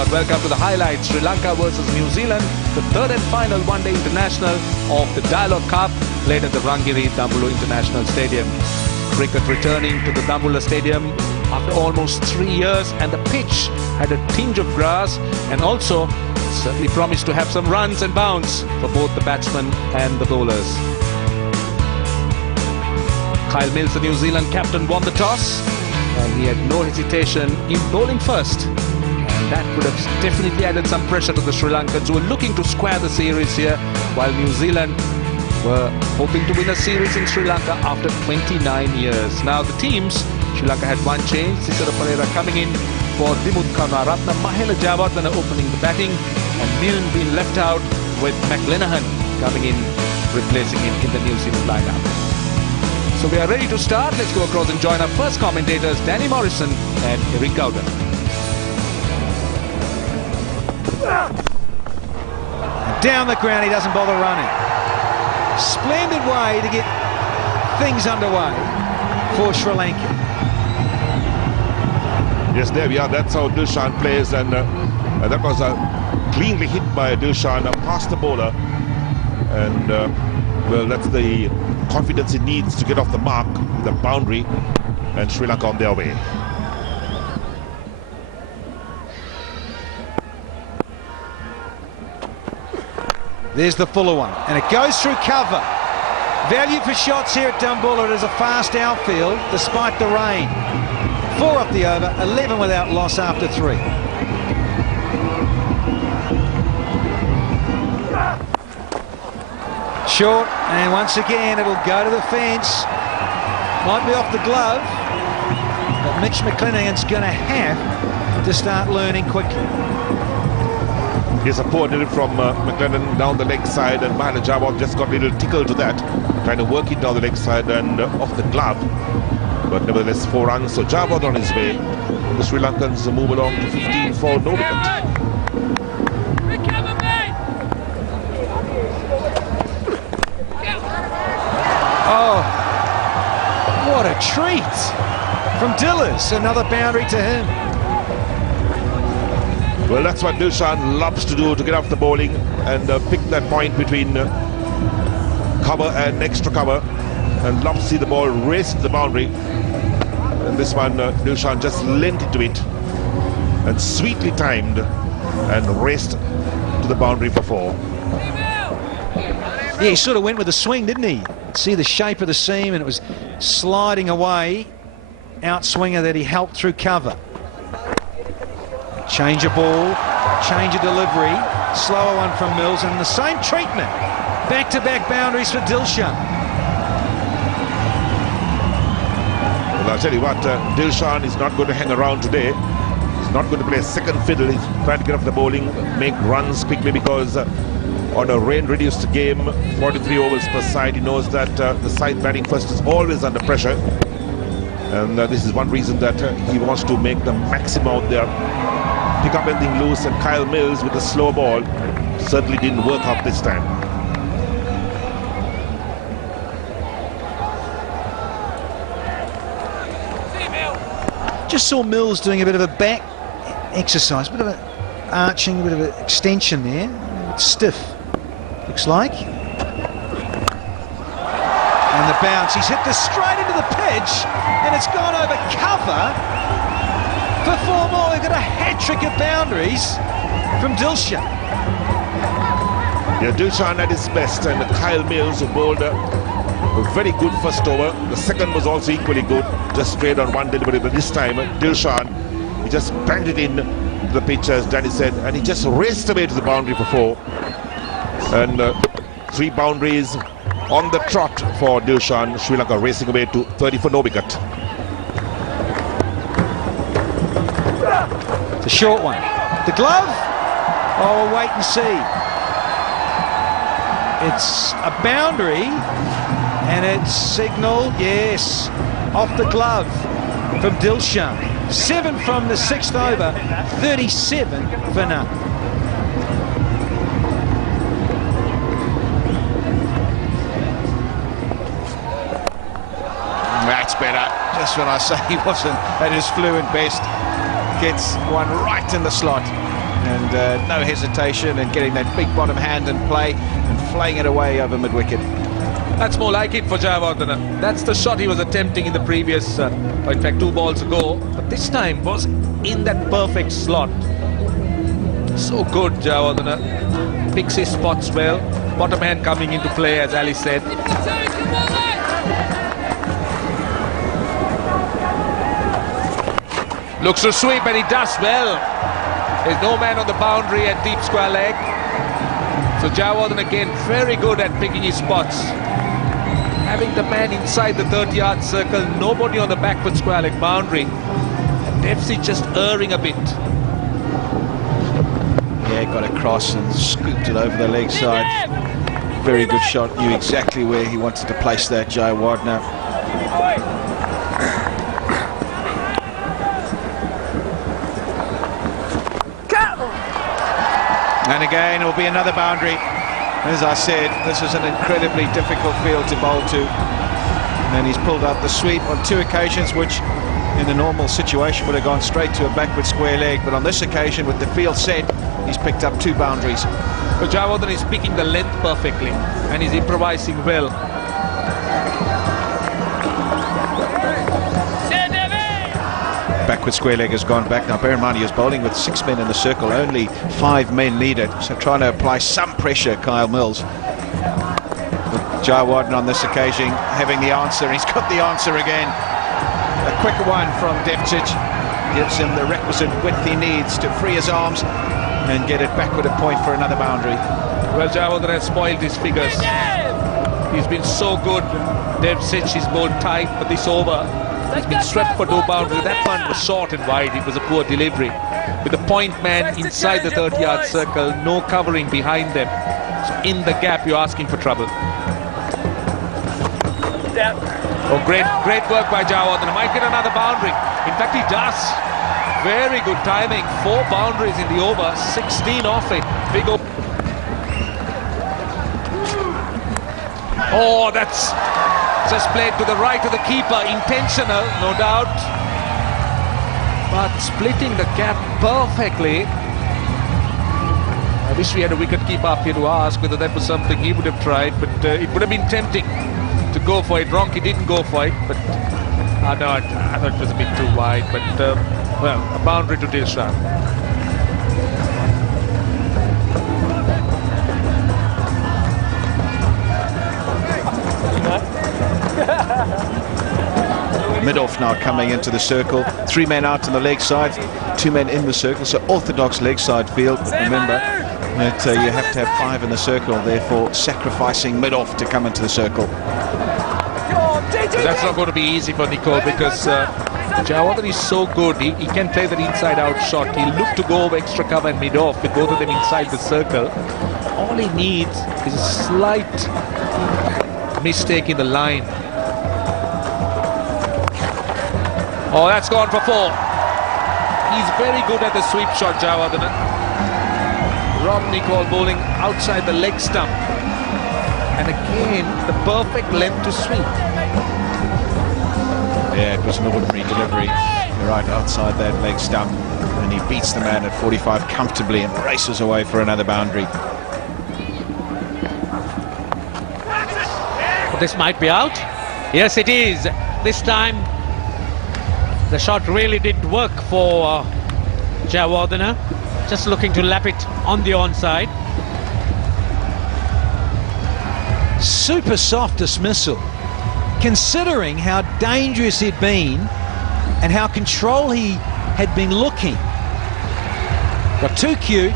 Hello and welcome to the highlights. Sri Lanka versus New Zealand, the third and final one-day international of the Dialogue Cup, played at the Rangiri Dambulla International Stadium. Cricket returning to the Dambulla Stadium after almost 3 years, and the pitch had a tinge of grass and also certainly promised to have some runs and bounce for both the batsmen and the bowlers. Kyle Mills, the New Zealand captain, won the toss and he had no hesitation in bowling first. And that would have definitely added some pressure to the Sri Lankans, who were looking to square the series here, while New Zealand were hoping to win a series in Sri Lanka after 29 years. Now the teams, Sri Lanka had one change, Sisara Pereira coming in for Dimuth Karunaratne, Mahela Jayawardene opening the batting, and Milne being left out with McLenahan coming in, replacing him in the New Zealand lineup. So we are ready to start. Let's go across and join our first commentators, Danny Morrison and Eric Gowden. Down the ground, he doesn't bother running. Splendid way to get things underway for Sri Lanka. Yes, there we are. That's how Dilshan plays, and that was a cleanly hit by Dilshan past the bowler. And well, that's the confidence he needs to get off the mark with a boundary, and Sri Lanka on their way. There's the fuller one, and it goes through cover. Value for shots here at Dambulla. It is a fast outfield despite the rain. 4 off the over, 11 without loss after 3. Short, and once again it'll go to the fence. Might be off the glove, but Mitch McLenahan's going to have to start learning quickly. Here's a poor delivery from McLennan down the leg side, and Mahela Jayawardene just got a little tickle to that, trying to work it down the leg side and off the glove. But nevertheless, 4 runs, so Jayawardene on his way. The Sri Lankans move along to 15 for no wicket. Oh, what a treat from Dillis. Another boundary to him. Well, that's what Dilshan loves to do, to get off the bowling and pick that point between cover and extra cover, and loves to see the ball race to the boundary. And this one, Dilshan just lent into it and sweetly timed and raced to the boundary for 4. Yeah, he sort of went with a swing, didn't he? See the shape of the seam, and it was sliding away. Outswinger that he helped through cover. Change of ball, change of delivery, slower one from Mills, and the same treatment. Back-to-back boundaries for Dilshan. Well, I'll tell you what, Dilshan is not going to hang around today. He's not going to play second fiddle. He's trying to get off the bowling, make runs quickly, because on a rain-reduced game, 43 overs per side, he knows that the side batting first is always under pressure. And this is one reason that he wants to make the maximum out there. Pick up anything loose, and Kyle Mills with a slow ball certainly didn't work out this time. Just saw Mills doing a bit of a back exercise, a bit of an arching, a bit of an extension there. It's stiff, looks like. And the bounce, he's hit this straight into the pitch, and it's gone over cover for 4 more. We've got a hat-trick of boundaries from Dilshan. Yeah, Dilshan at his best, and Kyle Mills, who bowled a very good first over. The second was also equally good, just straight on one delivery, but this time Dilshan, he just banged it in to the pitch, as Danny said, and he just raced away to the boundary for 4. And 3 boundaries on the trot for Dilshan. Sri Lanka racing away to 30 for no wicket. The short one. The glove? Oh, we'll wait and see. It's a boundary, and it's signalled, yes, off the glove from Dilshan. 7 from the 6th over, 37 for none. That's better. Just when I say he wasn't at his fluent best, gets one right in the slot. and no hesitation, and getting that big bottom hand in play and flaying it away over mid-wicket. That's more like it for Jayawardene. That's the shot he was attempting in the previous, in fact, 2 balls ago. But this time was in that perfect slot. So good, Jayawardene. Picks his spots well. Bottom hand coming into play, as Ali said. Looks to sweep, and he does well. There's no man on the boundary at deep square leg. So Jayawardene again very good at picking his spots. Having the man inside the 30-yard circle, nobody on the backward square leg boundary. And Devcich just erring a bit. Yeah, got across and scooped it over the leg side. Very good shot. Knew exactly where he wanted to place that, Jayawardene. And again, it will be another boundary. As I said, this is an incredibly difficult field to bowl to. And he's pulled out the sweep on 2 occasions, which in a normal situation would have gone straight to a backward square leg. But on this occasion, with the field set, he's picked up 2 boundaries. But Jayawardene is picking the length perfectly, and he's improvising well. Backward square leg has gone back. Now bear in mind he was bowling with 6 men in the circle, only 5 men needed, so trying to apply some pressure, Kyle Mills. But Jayawardene on this occasion having the answer, and he's got the answer again. A quicker one from Devcich gives him the requisite width he needs to free his arms and get it backward a point for another boundary. Well, Jayawardene has spoiled his figures. He's been so good. Devcich is bowled tight, but this over he's been swept for 2 boundaries. That one was short and wide. It was a poor delivery. With the point man inside the 30-yard circle, no covering behind them. So in the gap, you're asking for trouble. Oh, great work by Jayawardene. Might get another boundary. In fact, he does. Very good timing. 4 boundaries in the over, 16 off it. Big over. Oh, that's just played to the right of the keeper. Intentional, no doubt. But splitting the gap perfectly. I wish we had a wicket keeper up here to ask whether that was something he would have tried, but it would have been tempting to go for it. Ronke didn't go for it, but no, I thought it was a bit too wide. But well, a boundary to Dilshan. Mid-off now coming into the circle. 3 men out on the leg side, 2 men in the circle, so orthodox leg side field. Remember that you have to have 5 in the circle, therefore sacrificing mid-off to come into the circle. So that's not going to be easy for Nicole, because Jayawardene is so good. He can play that inside-out shot. He'll look to go over extra cover and mid-off with both of them inside the circle. All he needs is a slight mistake in the line. Oh, that's gone for 4. He's very good at the sweep shot, Jayawardene. Rob Nicol bowling outside the leg stump. And again, the perfect length to sweep. Yeah, it was an ordinary delivery right outside that leg stump. And he beats the man at 45 comfortably and races away for another boundary. This might be out. Yes, it is. This time the shot really didn't work for Jayawardene. Just looking to lap it on the onside. Super soft dismissal, considering how dangerous he'd been and how control he had been looking. Got too cute,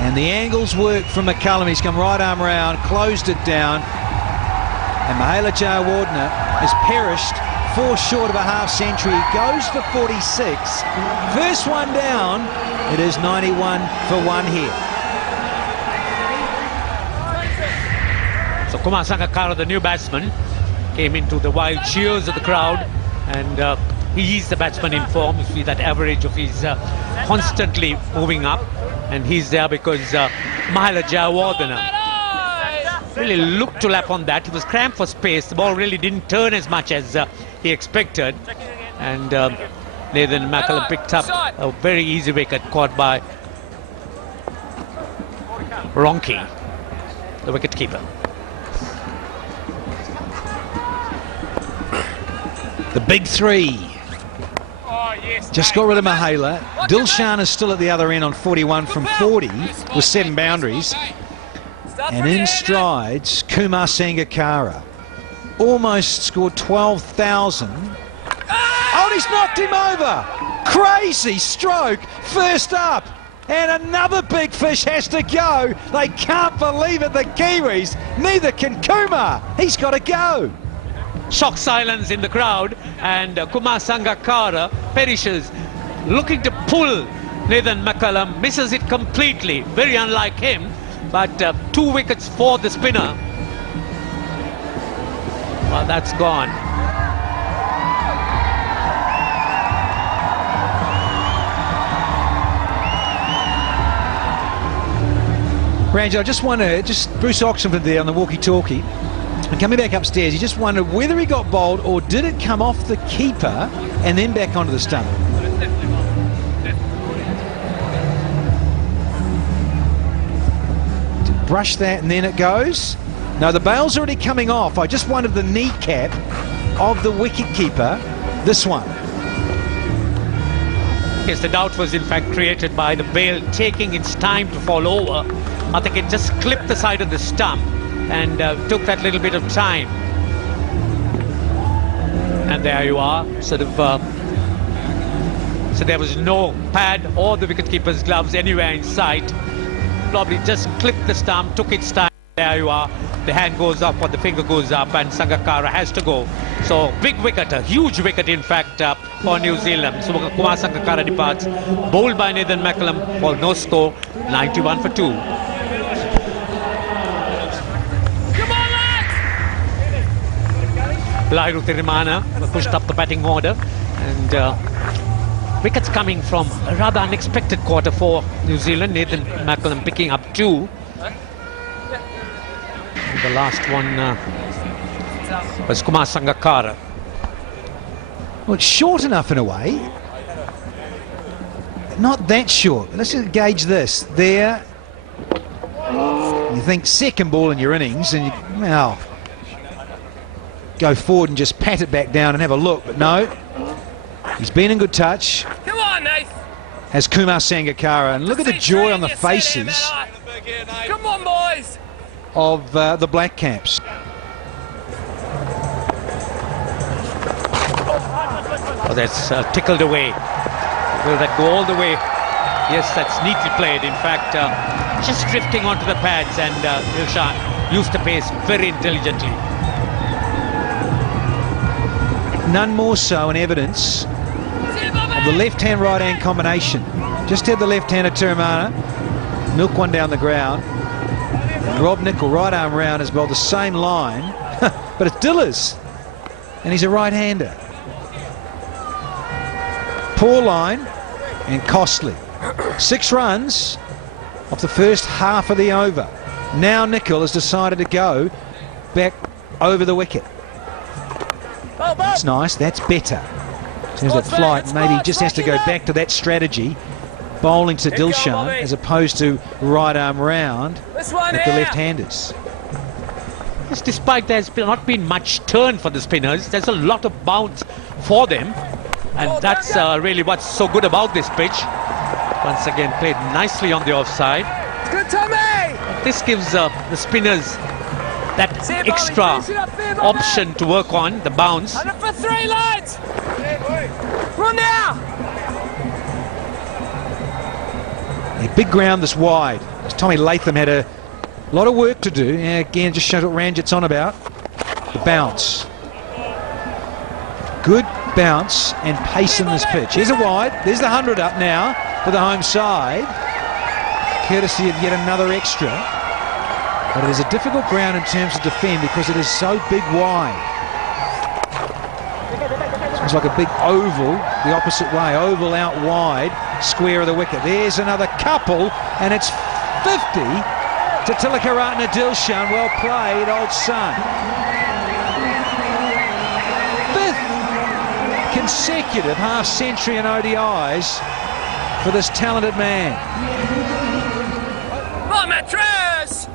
and the angles worked from McCullum. He's come right arm round, closed it down, and Mahela Jayawardene has perished. 4 short of a half century. He goes for 46. First one down. It is 91 for 1 here. So Kumar Sangakkara, the new batsman, came into the wild cheers of the crowd, and he is the batsman in form. You see that average of his constantly moving up, and he's there because Mahela Jayawardene really looked to lap on that. He was cramped for space. The ball really didn't turn as much as he expected, and Nathan McCullum picked up a very easy wicket caught by Ronke, the wicket-keeper. The big three. Just got rid of Mahela. Dilshan is still at the other end on 41 from 40 with 7 boundaries. And in strides, Kumar Sangakkara. Almost scored 12,000. Oh, he's knocked him over. Crazy stroke, first up. And another big fish has to go. They can't believe it, the Kiwis. Neither can Kumar. He's got to go. Shock silence in the crowd, and Kumar Sangakkara perishes, looking to pull Nathan McCullum, misses it completely, very unlike him, but 2 wickets for the spinner. Well, that's gone. Ranjo, I just wonder, Bruce Oxenford there on the walkie-talkie, and coming back upstairs, he just wondered whether he got bowled or did it come off the keeper and then back onto the stump. To brush that and then it goes. No, the bail's already coming off. I just wondered the kneecap of the wicket-keeper, this one. Yes, the doubt was in fact created by the bail taking its time to fall over. I think it just clipped the side of the stump and took that little bit of time. And there you are, sort of, so there was no pad or the wicketkeeper's gloves anywhere in sight. Probably just clipped the stump, took its time. There you are, the hand goes up or the finger goes up and Sangakkara has to go. So big wicket, a huge wicket in fact for New Zealand. So Kumar Sangakkara departs, bowled by Nathan McCullum for no score, 91 for 2. Lairu Thirimana pushed up the batting order, and wickets coming from a rather unexpected quarter for New Zealand. Nathan McCullum picking up 2. And the last one was Kumar Sangakkara. Well, it's short enough in a way. Not that short. Let's just gauge this. There. You think second ball in your innings, and you, well, go forward and just pat it back down and have a look, but no, he's been in good touch. Come on, Nath. As Kumar Sangakkara, and look at the joy on the faces Come on, boys. of the Black Caps. Oh, that's tickled away. Will that go all the way? Yes, that's neatly played. In fact, just drifting onto the pads, and Dilshan used the pace very intelligently. None more so in evidence of the left-hand right-hand combination. Just had the left-hander Thirimana milk one down the ground. And Rob Nichol, right arm round, has bowled the same line, but it's Dillers, and he's a right-hander. Poor line and costly. 6 runs off the first half of the over. Now Nichol has decided to go back over the wicket. That's nice, that's better. Seems that flight maybe just has to go back to that strategy, bowling to Dilshan as opposed to right arm round with the left-handers. Yes, despite there's not been much turn for the spinners, there's a lot of bounce for them, and that's really what's so good about this pitch. Once again played nicely on the offside. Good, Tommy. This gives the spinners that extra option to work on, the bounce. And for 3, lads. Run now. A big ground this wide. As Tommy Latham had a lot of work to do. Yeah, again, just shows what Ranjit's on about. The bounce. Good bounce and pace in this pitch. Here's a wide. There's the 100 up now for the home side, courtesy of yet another extra. But it is a difficult ground in terms of defend because it is so big wide. It's like a big oval the opposite way. Oval out wide, square of the wicket. There's another couple, and it's 50 to Tilakaratne Dilshan. Well played, old son. 5th consecutive half-century and ODIs for this talented man. Come on, Mattress!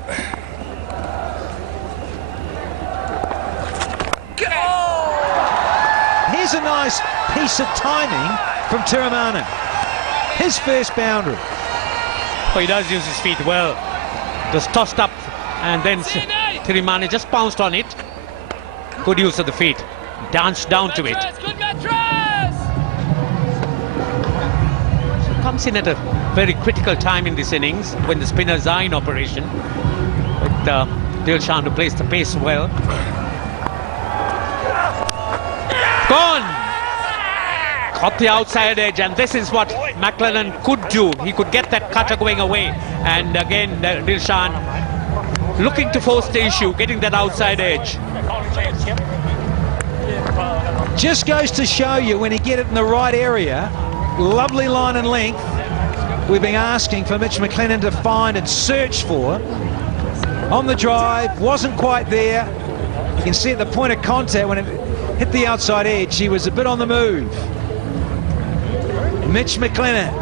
Here's a nice piece of timing from Tiramana. His first boundary. Oh, he does use his feet well. Just tossed up, and then Tiramana just bounced on it. Good use of the feet. Danced down to it. Good Mattress! So comes in at a very critical time in this innings when the spinners are in operation. With Dilshan to place the pace well. Gone! Got the outside edge, and this is what McLennan could do. He could get that cutter going away. And again, Dilshan looking to force the issue, getting that outside edge. Just goes to show you when you get it in the right area, lovely line and length, we've been asking for Mitch McLennan to find and search for. On the drive, wasn't quite there. You can see at the point of contact when it hit the outside edge, he was a bit on the move. Mitch McLennan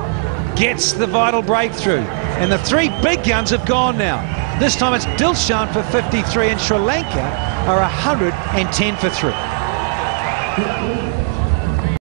gets the vital breakthrough, and the three big guns have gone now. This time it's Dilshan for 53, and Sri Lanka are 110 for 3.